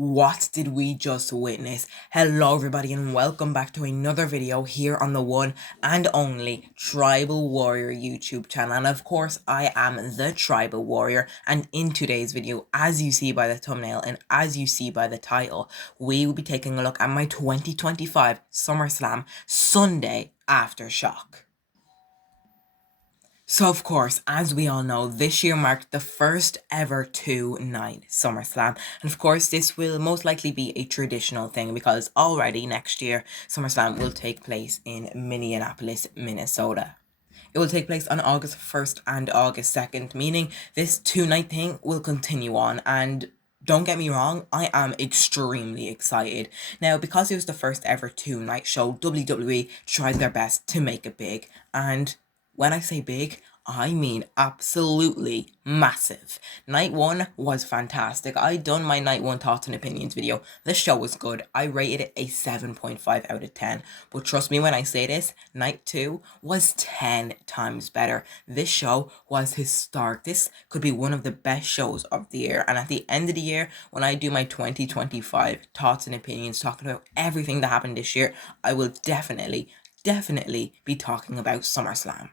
What did we just witness? Hello everybody and welcome back to another video here on the one and only Tribal Warrior YouTube channel. And of course I am the Tribal Warrior, and in today's video, as you see by the thumbnail and as you see by the title, we will be taking a look at my 2025 Summerslam Sunday Aftershock. So of course, as we all know, this year marked the first ever two-night SummerSlam. And of course, this will most likely be a traditional thing because already next year, SummerSlam will take place in Minneapolis, Minnesota. It will take place on August 1st and August 2nd, meaning this two-night thing will continue on. And don't get me wrong, I am extremely excited. Now, because it was the first ever two-night show, WWE tried their best to make it big. And when I say big, I mean absolutely massive. Night one was fantastic. I done my night one thoughts and opinions video. The show was good. I rated it a 7.5 out of 10. But trust me when I say this, night two was 10 times better. This show was historic. This could be one of the best shows of the year. And at the end of the year, when I do my 2025 thoughts and opinions, talking about everything that happened this year, I will definitely be talking about SummerSlam.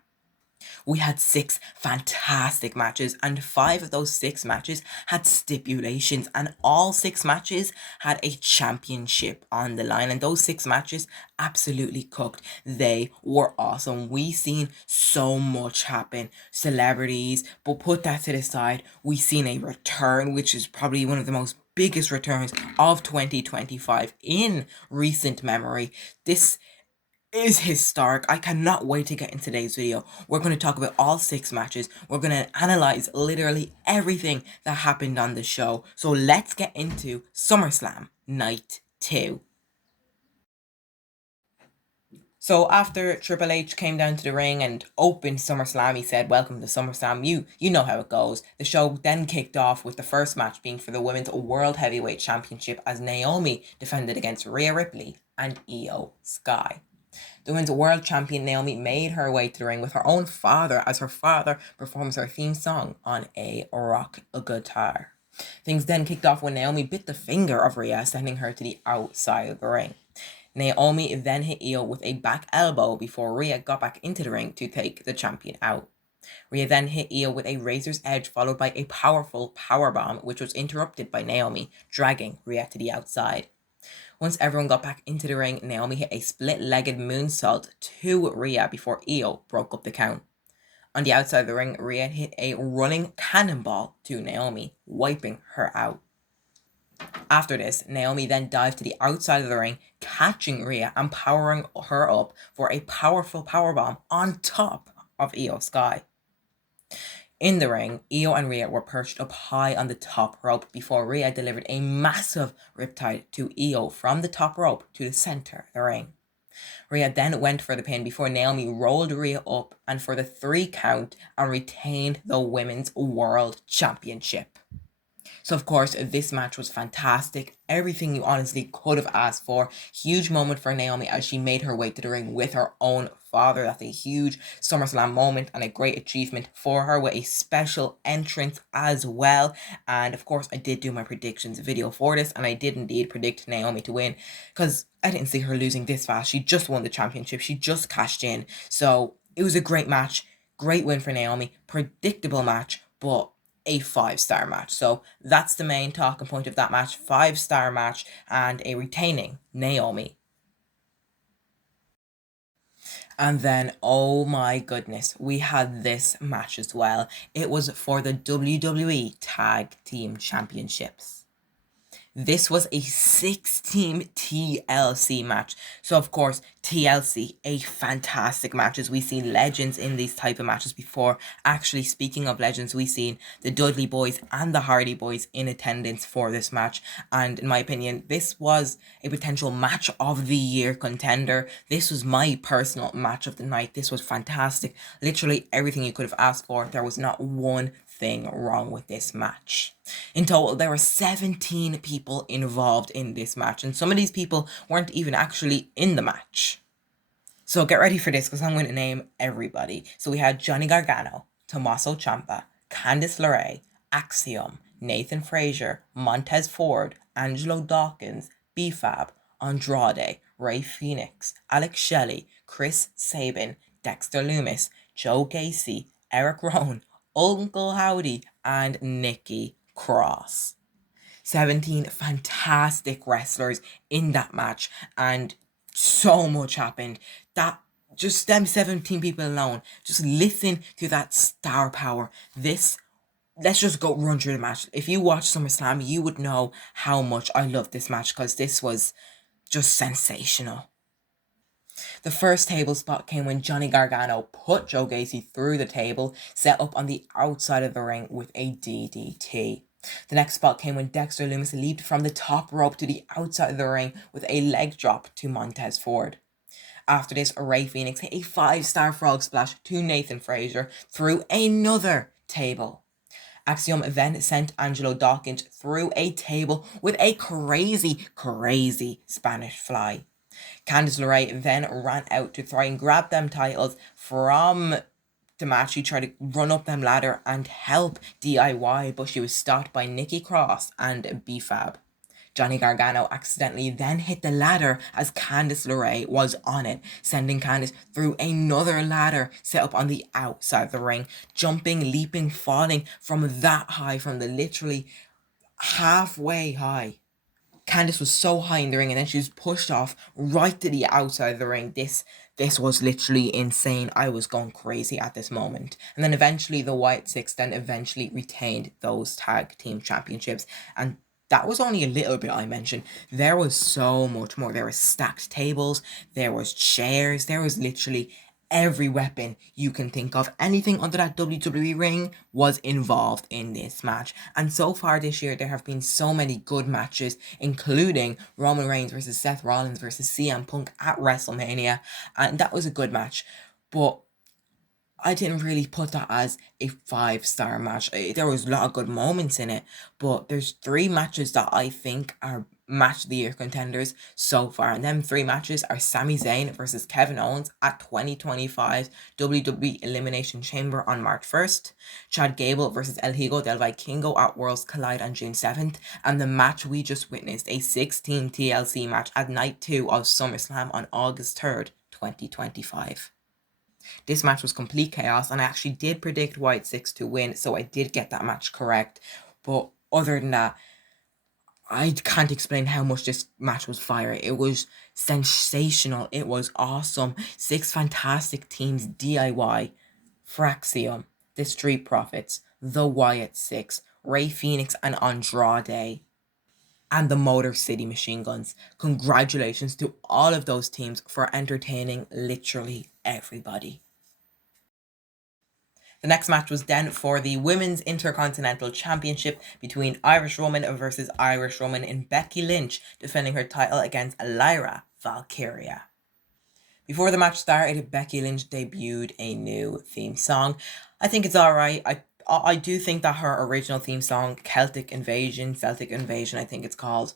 We had 6 fantastic matches, and 5 of those 6 matches had stipulations, and all 6 matches had a championship on the line, and those 6 matches absolutely cooked. They were awesome. We seen so much happen. Celebrities, but put that to the side, we seen a return, which is probably one of the most biggest returns of 2025 in recent memory. This is historic. I cannot wait to get in today's video. We're going to talk about all 6 matches. We're going to analyze literally everything that happened on the show. So let's get into SummerSlam Night 2. So after Triple H came down to the ring and opened SummerSlam, he said, "Welcome to SummerSlam." You know how it goes. The show then kicked off with the first match being for the Women's World Heavyweight Championship as Naomi defended against Rhea Ripley and Io Sky. The Women's World Champion Naomi made her way to the ring with her own father as her father performs her theme song on a rock guitar. Things then kicked off when Naomi bit the finger of Rhea, sending her to the outside of the ring. Naomi then hit Io with a back elbow before Rhea got back into the ring to take the champion out. Rhea then hit Io with a razor's edge followed by a powerful powerbomb, which was interrupted by Naomi, dragging Rhea to the outside. Once everyone got back into the ring, Naomi hit a split-legged moonsault to Rhea before Io broke up the count. On the outside of the ring, Rhea hit a running cannonball to Naomi, wiping her out. After this, Naomi then dived to the outside of the ring, catching Rhea and powering her up for a powerful powerbomb on top of Io Sky. In the ring, Io and Rhea were perched up high on the top rope before Rhea delivered a massive riptide to Io from the top rope to the center of the ring. Rhea then went for the pin before Naomi rolled Rhea up and for the 3 count and retained the Women's World Championship. So of course, this match was fantastic. Everything you honestly could have asked for. Huge moment for Naomi as she made her way to the ring with her own father. That's a huge SummerSlam moment and a great achievement for her with a special entrance as well. And of course, I did do my predictions video for this, and I did indeed predict Naomi to win because I didn't see her losing this fast. She just won the championship. She just cashed in. So it was a great match. Great win for Naomi. Predictable match, but a 5-star match. So that's the main talking point of that match. 5-star match and a retaining Naomi. And then, oh my goodness, we had this match as well. It was for the WWE Tag Team Championships. This was a 6-team TLC match. So, of course, TLC, a fantastic match, as we've seen legends in these type of matches before. Actually, speaking of legends, we've seen the Dudley Boys and the Hardy Boys in attendance for this match. And in my opinion, this was a potential match of the year contender. This was my personal match of the night. This was fantastic. Literally everything you could have asked for. There was not one thing wrong with this match. In total, there were 17 people involved in this match, and some of these people weren't even actually in the match. So get ready for this because I'm going to name everybody. So we had Johnny Gargano, Tommaso Ciampa, Candice LeRae, Axiom, Nathan Frazier, Montez Ford, Angelo Dawkins, B-Fab, Andrade, Ray Phoenix, Alex Shelley, Chris Sabin, Dexter Loomis, Joe Gacy, Eric Rowan, Uncle Howdy, and Nikki Cross. 17 fantastic wrestlers in that match, and so much happened. That just them 17 people alone, just listen to that star power. Let's just go run through the match. If you watch SummerSlam, you would know how much I love this match, because this was just sensational. The first table spot came when Johnny Gargano put Joe Gacy through the table, set up on the outside of the ring with a DDT. The next spot came when Dexter Loomis leaped from the top rope to the outside of the ring with a leg drop to Montez Ford. After this, Ray Phoenix hit a 5-star frog splash to Nathan Frazier through another table. Axiom then sent Angelo Dawkins through a table with a crazy Spanish fly. Candice LeRae then ran out to try and grab them titles from the match. She tried to run up them ladder and help DIY, but she was stopped by Nikki Cross and B-Fab. Johnny Gargano accidentally then hit the ladder as Candice LeRae was on it, sending Candice through another ladder set up on the outside of the ring, jumping, leaping, falling from that high, from the literally halfway high. Candice was so high in the ring, and then she was pushed off right to the outside of the ring. This was literally insane. I was going crazy at this moment. And then eventually the Wyatt Six then eventually retained those tag team championships. And that was only a little bit I mentioned. There was so much more. There were stacked tables, there was chairs, there was literally every weapon you can think of. Anything under that WWE ring was involved in this match. And so far this year, there have been so many good matches, including Roman Reigns versus Seth Rollins versus CM Punk at WrestleMania. And that was a good match. But I didn't really put that as a 5-star match. There was a lot of good moments in it, but there's 3 matches that I think are match of the year contenders so far. And them 3 matches are Sami Zayn versus Kevin Owens at 2025 WWE Elimination Chamber on March 1st, Chad Gable versus El Higo del Vikingo at Worlds Collide on June 7th, and the match we just witnessed, a 16 TLC match at Night 2 of SummerSlam on August 3rd, 2025. This match was complete chaos, and I actually did predict Wyatt Six to win, so I did get that match correct. But other than that, I can't explain how much this match was fire. It was sensational. It was awesome. 6 fantastic teams: DIY, Fraxium, the Street Profits, the Wyatt Six, Ray Phoenix and Andrade, and the Motor City Machine Guns. Congratulations to all of those teams for entertaining literally everybody. The next match was then for the Women's Intercontinental Championship between Irish Woman versus Irish Woman in Becky Lynch, defending her title against Lyra Valkyria. Before the match started, Becky Lynch debuted a new theme song. I think it's alright. I do think that her original theme song, Celtic Invasion, I think it's called,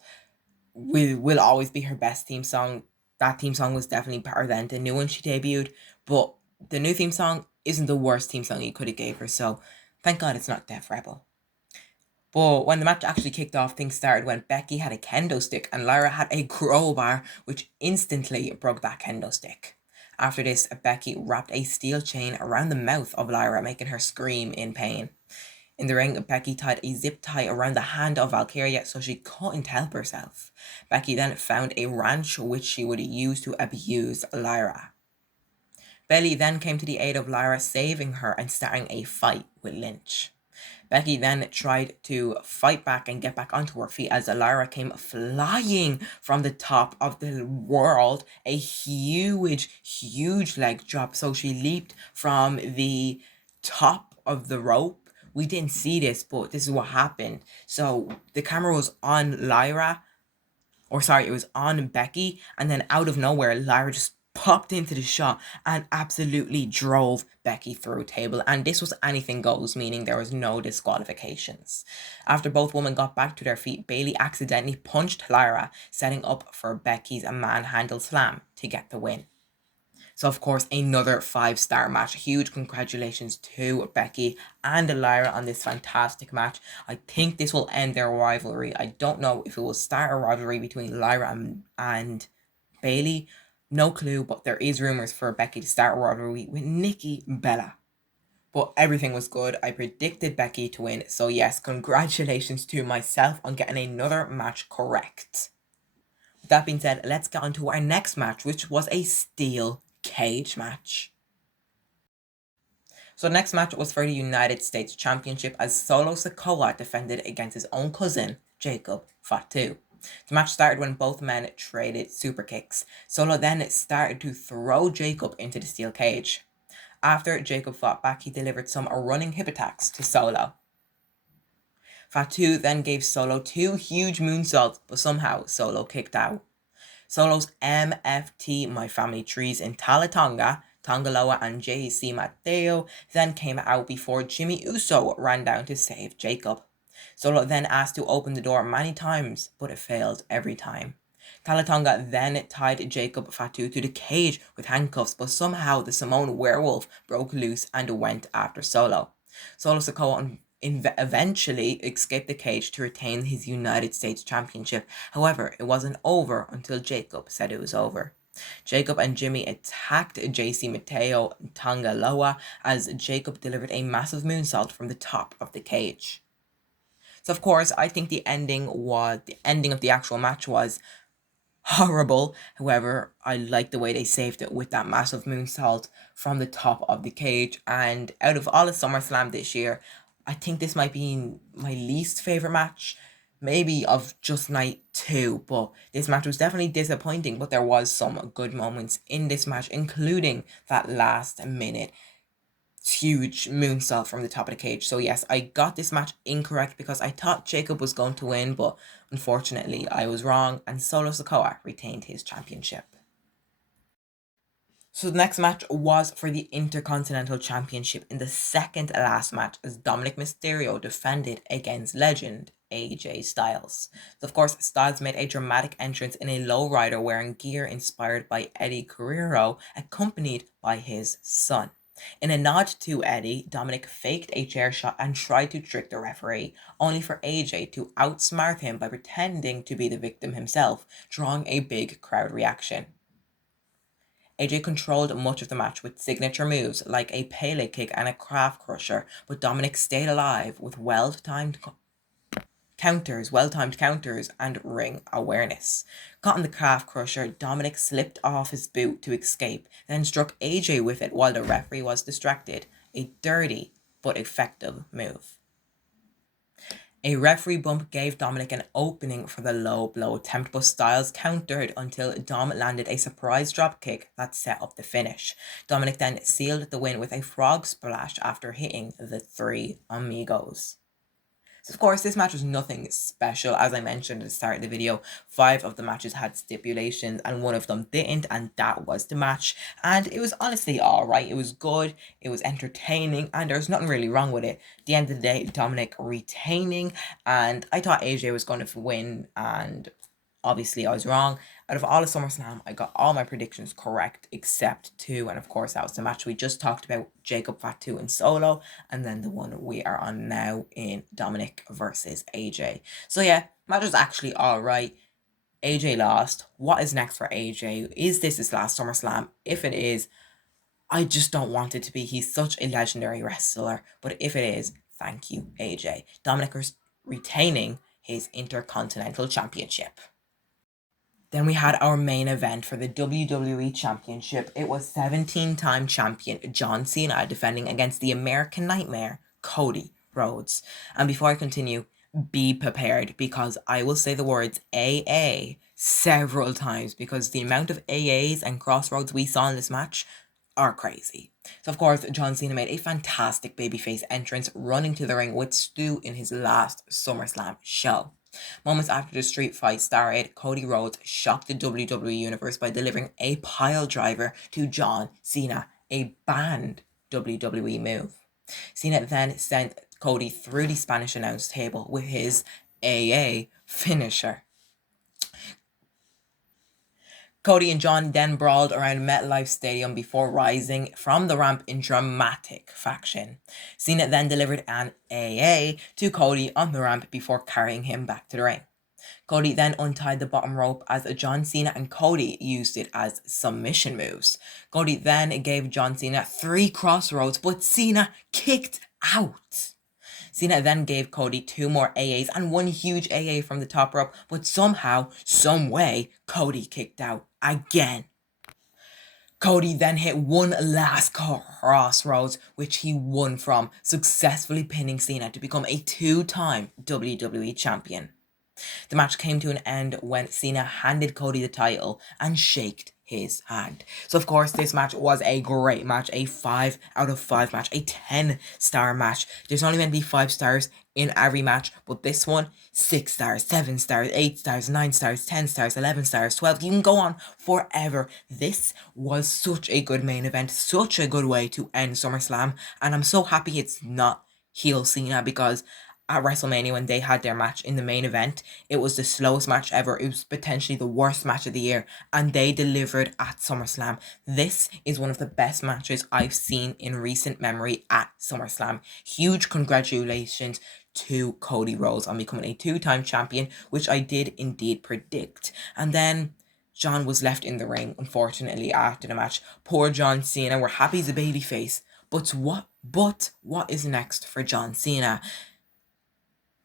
will always be her best theme song. That theme song was definitely better than the new one she debuted, but the new theme song isn't the worst theme song you could have gave her, so thank God it's not Def Rebel. But when the match actually kicked off, things started when Becky had a kendo stick and Lyra had a crowbar, which instantly broke that kendo stick. After this, Becky wrapped a steel chain around the mouth of Lyra, making her scream in pain. In the ring, Becky tied a zip tie around the hand of Valkyria so she couldn't help herself. Becky then found a wrench which she would use to abuse Lyra. Bayley then came to the aid of Lyra, saving her and starting a fight with Lynch. Becky then tried to fight back and get back onto her feet as Lyra came flying from the top of the world, a huge leg drop. So she leaped from the top of the rope. We didn't see this, but this is what happened. So the camera was on Lyra, it was on Becky, and then out of nowhere, Lyra just popped into the shot and absolutely drove Becky through a table. And this was anything goes, meaning there was no disqualifications. After both women got back to their feet, Bayley accidentally punched Lyra, setting up for Becky's manhandle slam to get the win. So, of course, another 5-star match. Huge congratulations to Becky and Lyra on this fantastic match. I think this will end their rivalry. I don't know if it will start a rivalry between Lyra and Bailey. No clue, but there is rumors for Becky to start a rivalry with Nikki Bella. But everything was good. I predicted Becky to win. So yes, congratulations to myself on getting another match correct. With that being said, let's get on to our next match, which was a steel cage match. So the next match was for the United States Championship as Solo Sikoa defended against his own cousin, Jacob Fatu. The match started when both men traded super kicks. Solo then started to throw Jacob into the steel cage. After Jacob fought back, he delivered some running hip attacks to Solo. Fatu then gave Solo 2 huge moonsaults, but somehow Solo kicked out. Solo's MFT My Family Trees in Talatonga, Tongaloa and JC Mateo then came out before Jimmy Uso ran down to save Jacob. Solo then asked to open the door many times, but it failed every time. Talatonga then tied Jacob Fatu to the cage with handcuffs, but somehow the Samoan werewolf broke loose and went after Solo. Solo Sikoa eventually escaped the cage to retain his United States Championship. However, it wasn't over until Jacob said it was over. Jacob and Jimmy attacked JC Mateo and Tongaloa as Jacob delivered a massive moonsault from the top of the cage. So of course, I think the ending of the actual match was horrible. However, I like the way they saved it with that massive moonsault from the top of the cage. And out of all of SummerSlam this year, I think this might be my least favorite match, maybe of just night 2. But this match was definitely disappointing, but there was some good moments in this match, including that last minute huge moonsault from the top of the cage. So yes, I got this match incorrect because I thought Jacob was going to win, but unfortunately I was wrong and Solo Sikoa retained his championship. So the next match was for the Intercontinental Championship in the second last match as Dominic Mysterio defended against legend AJ Styles. So of course, Styles made a dramatic entrance in a lowrider wearing gear inspired by Eddie Guerrero, accompanied by his son. In a nod to Eddie, Dominic faked a chair shot and tried to trick the referee, only for AJ to outsmart him by pretending to be the victim himself, drawing a big crowd reaction. AJ controlled much of the match with signature moves like a Pele kick and a calf crusher, but Dominic stayed alive with well-timed counters, and ring awareness. Caught in the calf crusher, Dominic slipped off his boot to escape, then struck AJ with it while the referee was distracted. A dirty but effective move. A referee bump gave Dominic an opening for the low blow attempt, but Styles countered until Dom landed a surprise drop kick that set up the finish. Dominic then sealed the win with a frog splash after hitting the Three Amigos. So of course, this match was nothing special. As I mentioned at the start of the video, 5 of the matches had stipulations and 1 of them didn't, and that was the match. And it was honestly alright. It was good, it was entertaining, and there's nothing really wrong with it. At the end of the day, Dominic retaining, and I thought AJ was going to win, and obviously I was wrong. Out of all of SummerSlam, I got all my predictions correct except 2, and of course that was the match we just talked about, Jacob Fatu and Solo, and then the one we are on now in Dominic versus AJ. So yeah, match was actually alright. AJ lost. What is next for AJ? Is this his last SummerSlam? If it is, I just don't want it to be. He's such a legendary wrestler, but if it is, thank you, AJ. Dominic retaining his Intercontinental Championship. Then we had our main event for the WWE Championship. It was 17-time champion John Cena defending against the American Nightmare, Cody Rhodes. And before I continue, be prepared because I will say the words AA several times because the amount of AAs and crossroads we saw in this match are crazy. So of course, John Cena made a fantastic babyface entrance, running to the ring with Stu in his last SummerSlam show. Moments after the street fight started, Cody Rhodes shocked the WWE Universe by delivering a pile driver to John Cena, a banned WWE move. Cena then sent Cody through the Spanish announce table with his AA finisher. Cody and John then brawled around MetLife Stadium before rising from the ramp in dramatic fashion. Cena then delivered an AA to Cody on the ramp before carrying him back to the ring. Cody then untied the bottom rope as John Cena and Cody used it as submission moves. Cody then gave John Cena 3 crossroads, but Cena kicked out. Cena then gave Cody 2 more AAs and 1 huge AA from the top rope, but somehow, some way, Cody kicked out again. Cody then hit 1 last crossroads, which he won from, successfully pinning Cena to become a 2-time WWE champion. The match came to an end when Cena handed Cody the title and shaked his hand. So of course this match was a great match, a 5 out of 5 match, a 10-star match. There's only meant to be 5 stars in every match, but this one, 6 stars, 7 stars, 8 stars, 9 stars, 10 stars, 11 stars, 12. You can go on forever. This was such a good main event, such a good way to end SummerSlam, and I'm so happy it's not heel Cena, because at WrestleMania when they had their match in the main event, it was the slowest match ever. It was potentially the worst match of the year, and they delivered at SummerSlam. This is one of the best matches I've seen in recent memory at SummerSlam. Huge congratulations to Cody Rhodes on becoming a 2-time champion, which I did indeed predict. And then John was left in the ring, unfortunately, after the match. Poor John Cena. We're happy he's a babyface, but what is next for John Cena?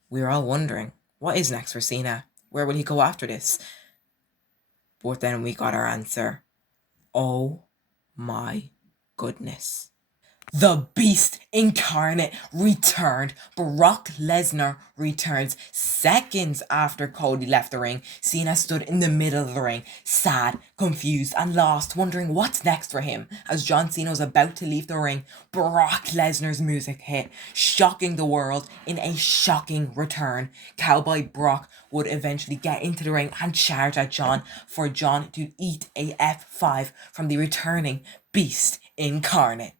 We're all wondering, what is next for Cena? Where will he go after this? But then we got our answer. Oh my goodness. The Beast Incarnate returned. Brock Lesnar returns. Seconds after Cody left the ring, Cena stood in the middle of the ring, sad, confused, and lost, wondering what's next for him. As John Cena was about to leave the ring, Brock Lesnar's music hit, shocking the world in a shocking return. Cowboy Brock would eventually get into the ring and charge at John for John to eat a F5 from the returning Beast Incarnate.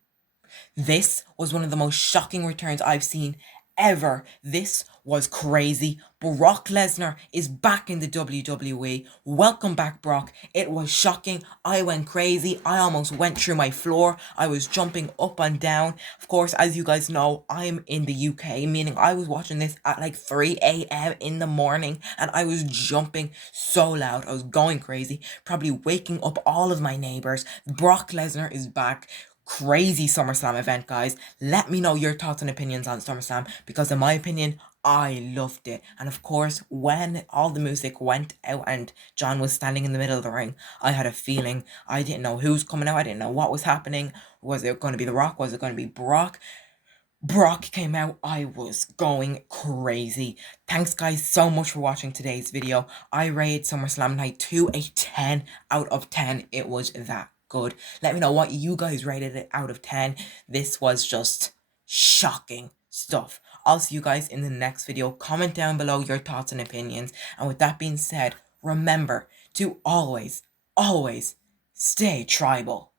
This was one of the most shocking returns I've seen ever. This was crazy. Brock Lesnar is back in the WWE. Welcome back, Brock. It was shocking. I went crazy. I almost went through my floor. I was jumping up and down. Of course, as you guys know, I'm in the UK, meaning I was watching this at like 3 a.m. in the morning, and I was jumping so loud. I was going crazy, probably waking up all of my neighbors. Brock Lesnar is back. Crazy SummerSlam event, guys. Let me know your thoughts and opinions on SummerSlam, because in my opinion, I loved it. And of course, when all the music went out and John was standing in the middle of the ring, I had a feeling. I didn't know who was coming out. I didn't know what was happening. Was it going to be The Rock? Was it going to be Brock? Brock came out. I was going crazy. Thanks guys so much for watching today's video. I rated SummerSlam Night 2 a 10 out of 10. It was that good. Let me know what you guys rated it out of 10. This was just shocking stuff. I'll see you guys in the next video. Comment down below your thoughts and opinions. And with that being said, remember to always, always stay tribal.